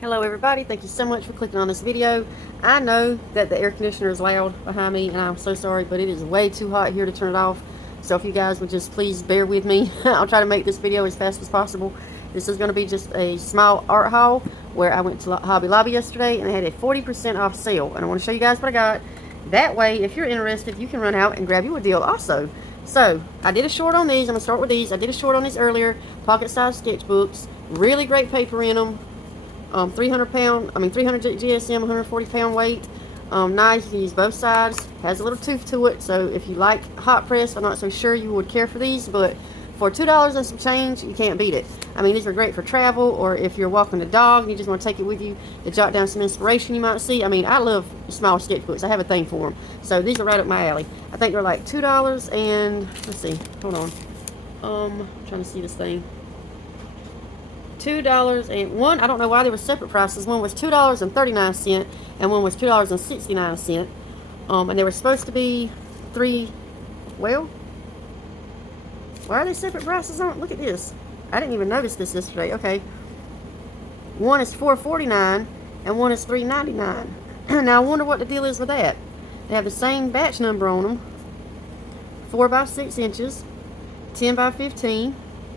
Hello everybody, thank you so much for clicking on this video. I know that the air conditioner is loud behind me and I'm so sorry, but it is way too hot here to turn it off. So if you guys would just please bear with me, I'll try to make this video as fast as possible. This is going to be just a small art haul where I went to Hobby Lobby yesterday and they had a 40% off sale. And I want to show you guys what I got. That way, if you're interested, you can run out and grab you a deal also. So, I did a short on these. I'm going to start with these. I did a short on these earlier. Pocket-sized sketchbooks. Really great paper in them. 300 GSM, 140 pound weight. Nice, you can use both sides. Has a little tooth to it, so if you like hot press, I'm not so sure you would care for these, but for $2 and some change, you can't beat it. I mean, these are great for travel, or if you're walking a dog and you just want to take it with you to jot down some inspiration you might see. I mean, I love small sketchbooks. I have a thing for them. So these are right up my alley. I think they're like $2 and, let's see, hold on. I'm trying to see this thing. $2 and one. I don't know why they were separate prices. One was $2.39 and one was $2.69. And they were supposed to be three. Well, why are they separate prices on it? Look at this. I didn't even notice this yesterday. Okay, one is $4.49 and one is $3.99. Now I wonder what the deal is with that. They have the same batch number on them. 4 by 6 inches, 10 by 15.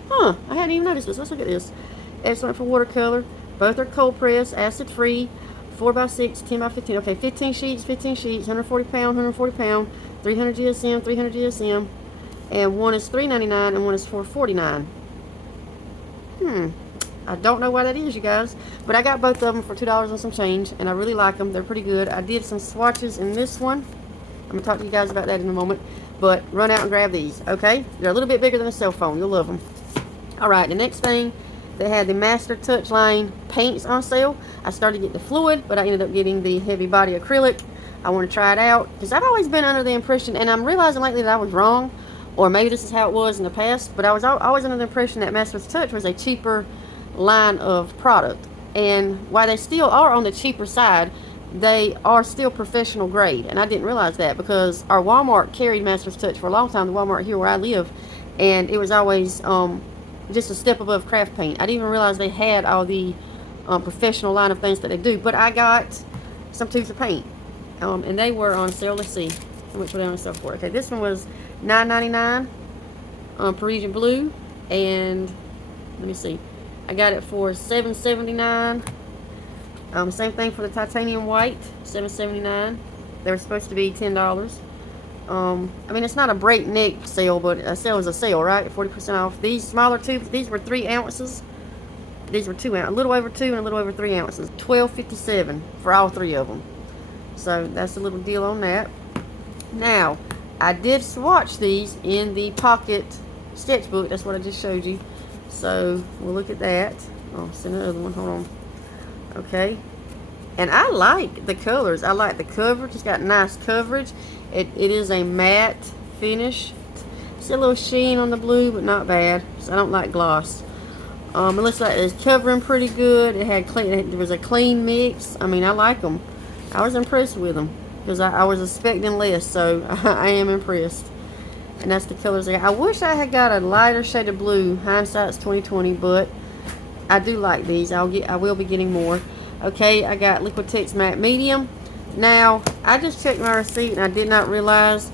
Huh? I hadn't even noticed this. Let's look at this. Excellent for watercolor. Both are cold press, acid free. 4 by 6, 10 by 15. Okay, 15 sheets, 140 pound, 140 pound, 300 GSM, 300 GSM. And one is $3.99 and one is $4.49. I don't know why that is, you guys. But I got both of them for $2 and some change, and I really like them. They're pretty good. I did some swatches in this one. I'm going to talk to you guys about that in a moment. But run out and grab these, okay? They're a little bit bigger than a cell phone. You'll love them. Alright, the next thing, they had the Master Touch line paints on sale. I started to get the fluid, but I ended up getting the heavy body acrylic. I want to try it out because I've always been under the impression, and I'm realizing lately that I was wrong, or maybe this is how it was in the past, but I was always under the impression that Master Touch was a cheaper line of product. And while they still are on the cheaper side, they are still professional grade. And I didn't realize that because our Walmart carried Master Touch for a long time, the Walmart here where I live, and it was always just a step above craft paint. I didn't even realize they had all the professional line of things that they do. But I got some tubes of paint, and they were on sale. Let's see how much were they on sale for. Okay, this one was $9.99, Parisian blue, and let me see, I got it for $7.79. Same thing for the titanium white, $7.79. They were supposed to be $10. I mean, it's not a breakneck sale, but a sale is a sale, right? 40% off. These smaller tubes, these were 3 ounces. These were 2 ounces, a little over 2 and a little over 3 ounces. $12.57 for all 3 of them. So that's a little deal on that. Now, I did swatch these in the pocket sketchbook. That's what I just showed you. So we'll look at that. Oh, send another one. Hold on. Okay. And I like the colors. I like the coverage. It's got nice coverage. It is a matte finish. See a little sheen on the blue, but not bad. So I don't like gloss. It looks like it's covering pretty good. It had clean. There was a clean mix. I mean, I like them. I was impressed with them because I was expecting less, so I am impressed. And that's the colors I got. I wish I had got a lighter shade of blue. Hindsight's 20/20, but I do like these. I will be getting more. Okay, I got Liquitex Matte Medium. Now, I just checked my receipt and I did not realize,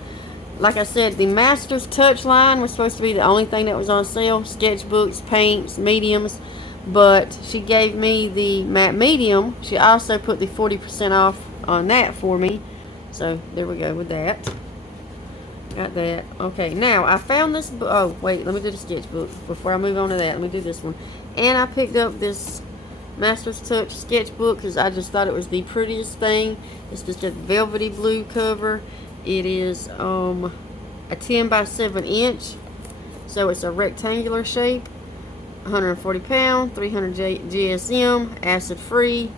like I said, the Master's Touch line was supposed to be the only thing that was on sale. Sketchbooks, paints, mediums. But she gave me the matte medium. She also put the 40% off on that for me. So, there we go with that. Got that. Okay, now I found this book. Oh, wait, let me do the sketchbook before I move on to that. Let me do this one. And I picked up this Master's Touch sketchbook because I just thought it was the prettiest thing. It's just a velvety blue cover. It is a 10 by 7 inch, so it's a rectangular shape. 140 pound, 300 GSM, acid free.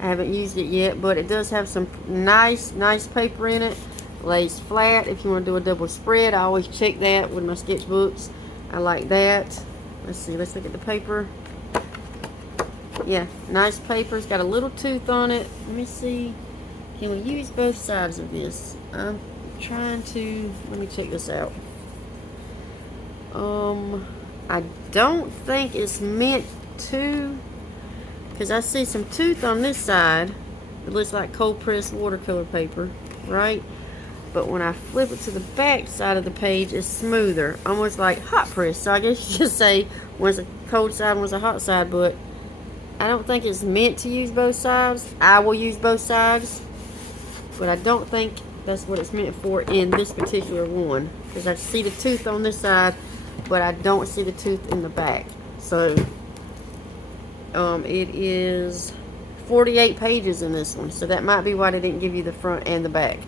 I haven't used it yet, but it does have some nice paper in it. Lays flat if you want to do a double spread. I always check that with my sketchbooks. I like that. Let's see, let's look at the paper. Yeah, nice paper. It's got a little tooth on it. Let me see. Can we use both sides of this? I'm trying to, let me check this out. I don't think it's meant to, because I see some tooth on this side. It looks like cold pressed watercolor paper, right? But when I flip it to the back side of the page, it's smoother, almost like hot press. So I guess you just say one's a cold side, one's a hot side, but I don't think it's meant to use both sides. I will use both sides, but I don't think that's what it's meant for in this particular one, because I see the tooth on this side, but I don't see the tooth in the back. So it is 48 pages in this one, so that might be why they didn't give you the front and the back.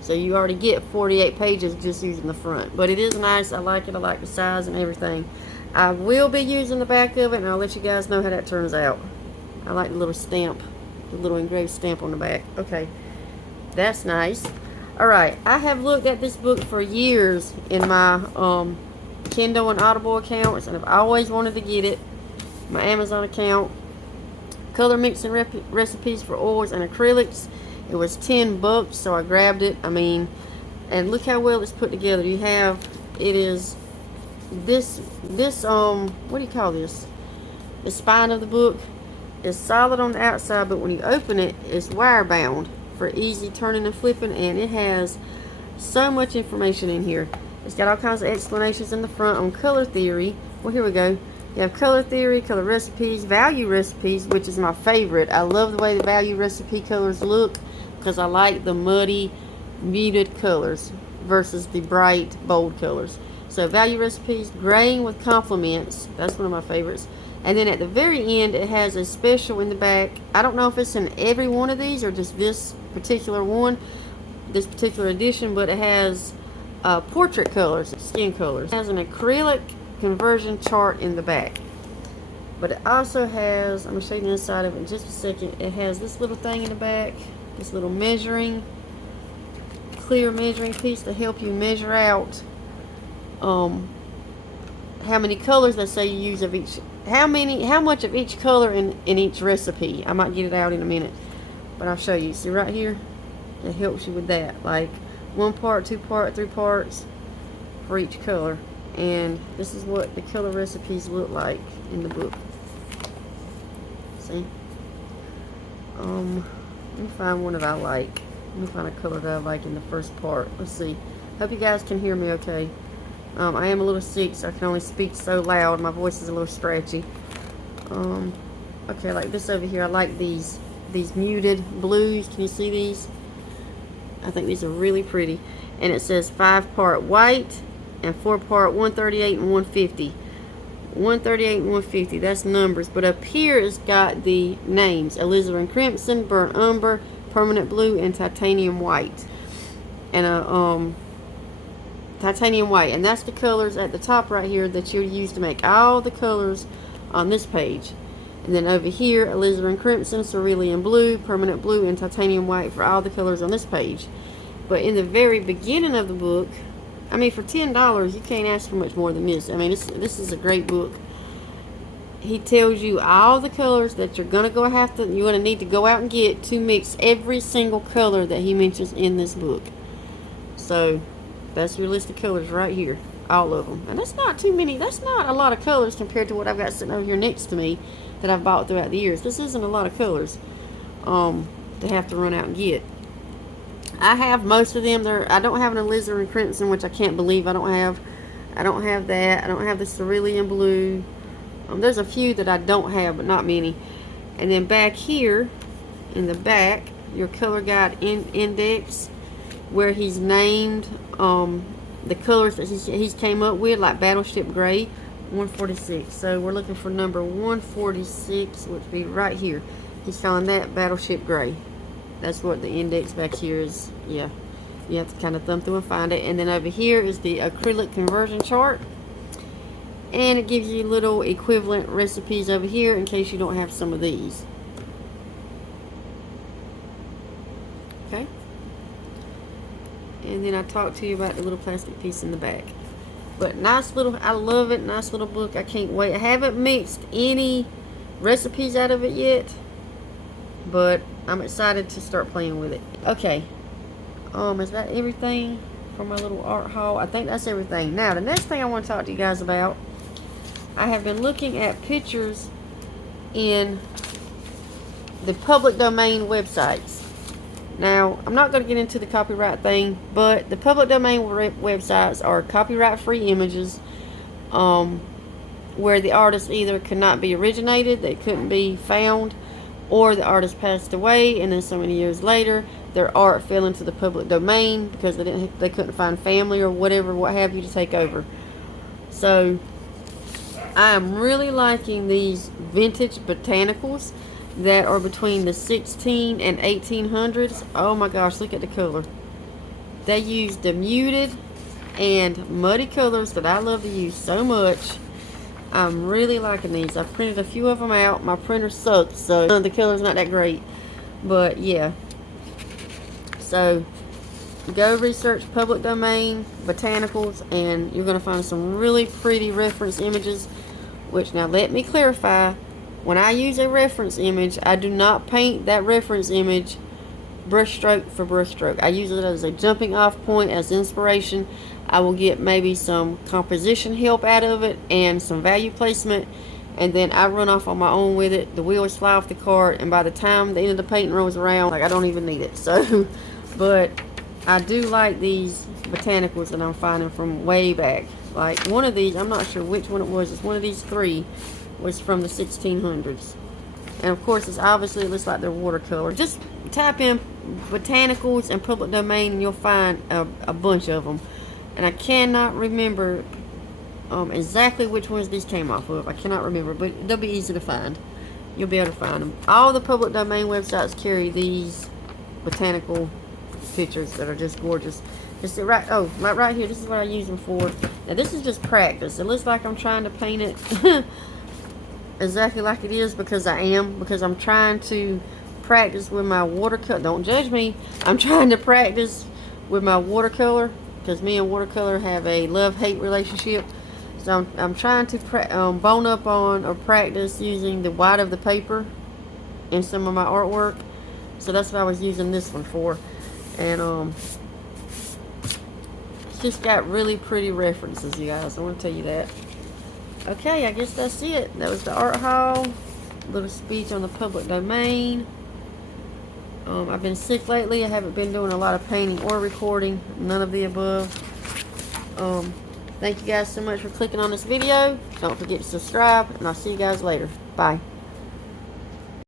So you already get 48 pages just using the front, but it is nice. I like it. I like the size and everything. I will be using the back of it, and I'll let you guys know how that turns out. I like the little stamp, the little engraved stamp on the back. Okay, that's nice. Alright, I have looked at this book for years in my Kindle and Audible accounts, and I've always wanted to get it. My Amazon account. Color mixing recipes for oils and acrylics. It was $10, so I grabbed it. I mean, and look how well it's put together. You have, it is this what do you call this? The spine of the book is solid on the outside, but when you open it, it's wire bound for easy turning and flipping, and it has so much information in here. It's got all kinds of explanations in the front on color theory. Well, here we go. You have color theory, color recipes, value recipes, which is my favorite. I love the way the value recipe colors look, because I like the muddy, muted colors versus the bright, bold colors. So value recipes, graying with compliments. That's one of my favorites. And then at the very end, it has a special in the back. I don't know if it's in every one of these or just this particular one, this particular edition, but it has portrait colors, skin colors. It has an acrylic conversion chart in the back. But it also has, I'm going to show you the inside of it in just a second. It has this little thing in the back, this little measuring, clear measuring piece to help you measure out how many colors, let's say, you use of each, how much of each color in each recipe. I might get it out in a minute, but I'll show you. See right here, it helps you with that, like 1 part, 2 part, 3 parts for each color. And this is what the color recipes look like in the book. See? Let me find one that I like. Let me find a color that I like in the first part. Let's see. Hope you guys can hear me okay. I am a little sick, so I can only speak so loud. My voice is a little scratchy. Okay, like this over here. I like these muted blues. Can you see these? I think these are really pretty. And it says 5-part white and 4-part 138 and 150. 138 and 150, that's numbers. But up here it's got the names: alizarin crimson, burnt umber, permanent blue, and titanium white. And titanium white, and that's the colors at the top right here that you'll use to make all the colors on this page. And then over here, alizarin crimson, cerulean blue, permanent blue, and titanium white for all the colors on this page. But in the very beginning of the book, I mean, for $10, you can't ask for much more than this. I mean, this is a great book. He tells you all the colors that you're gonna need to go out and get to mix every single color that he mentions in this book. So that's your list of colors right here, all of them. And that's not too many. That's not a lot of colors compared to what I've got sitting over here next to me that I've bought throughout the years. This isn't a lot of colors to have to run out and get. I have most of them. I don't have an alizarin crimson, which I can't believe I don't have. I don't have that. I don't have the cerulean blue. There's a few that I don't have, but not many. And then back here in the back, your color guide index, where he's named the colors that he's came up with, like Battleship Gray, 146. So we're looking for number 146, which would be right here. He's calling that Battleship Gray. That's what the index back here is. Yeah, you have to kind of thumb through and find it. And then over here is the acrylic conversion chart, and it gives you little equivalent recipes over here in case you don't have some of these. Okay. And then I talked to you about the little plastic piece in the back. But nice little, I love it. Nice little book. I can't wait. I haven't mixed any recipes out of it yet, but I'm excited to start playing with it. Okay. Is that everything for my little art haul? I think that's everything. Now, the next thing I want to talk to you guys about, I have been looking at pictures in the public domain websites. Now, I'm not going to get into the copyright thing, but the public domain websites are copyright-free images where the artist either could not be originated, they couldn't be found, or the artist passed away, and then so many years later, their art fell into the public domain because they couldn't find family or whatever, what have you, to take over. So, I am really liking these vintage botanicals that are between the 16 and 1800s. Oh my gosh, look at the color. They use the muted and muddy colors that I love to use so much. I'm really liking these. I've printed a few of them out. My printer sucks, so the color's not that great. But yeah. So go research public domain botanicals, and you're going to find some really pretty reference images. Which, now let me clarify, when I use a reference image, I do not paint that reference image brushstroke for brushstroke. I use it as a jumping off point, as inspiration. I will get maybe some composition help out of it and some value placement, and then I run off on my own with it. The wheels fly off the cart, and by the time the end of the painting rolls around, like, I don't even need it. So, but I do like these botanicals that I'm finding from way back. Like one of these, I'm not sure which one it was. It's one of these three was from the 1600s. And of course, it's obviously, it looks like they're watercolor. Just type in botanicals and public domain and you'll find a bunch of them. And I cannot remember exactly which ones these came off of. I cannot remember, but they'll be easy to find. You'll be able to find them. All the public domain websites carry these botanical pictures that are just gorgeous. Just right here. This is what I use them for. Now this is just practice. It looks like I'm trying to paint it exactly like it is because I am. Because I'm trying to practice with my watercolor. Don't judge me. I'm trying to practice with my watercolor because me and watercolor have a love-hate relationship. So I'm trying to bone up on or practice using the white of the paper in some of my artwork. So that's what I was using this one for. And it's just got really pretty references, you guys. I want to tell you that. Okay, I guess that's it. That was the art haul. A little speech on the public domain. I've been sick lately. I haven't been doing a lot of painting or recording. None of the above. Thank you guys so much for clicking on this video. Don't forget to subscribe, and I'll see you guys later. Bye.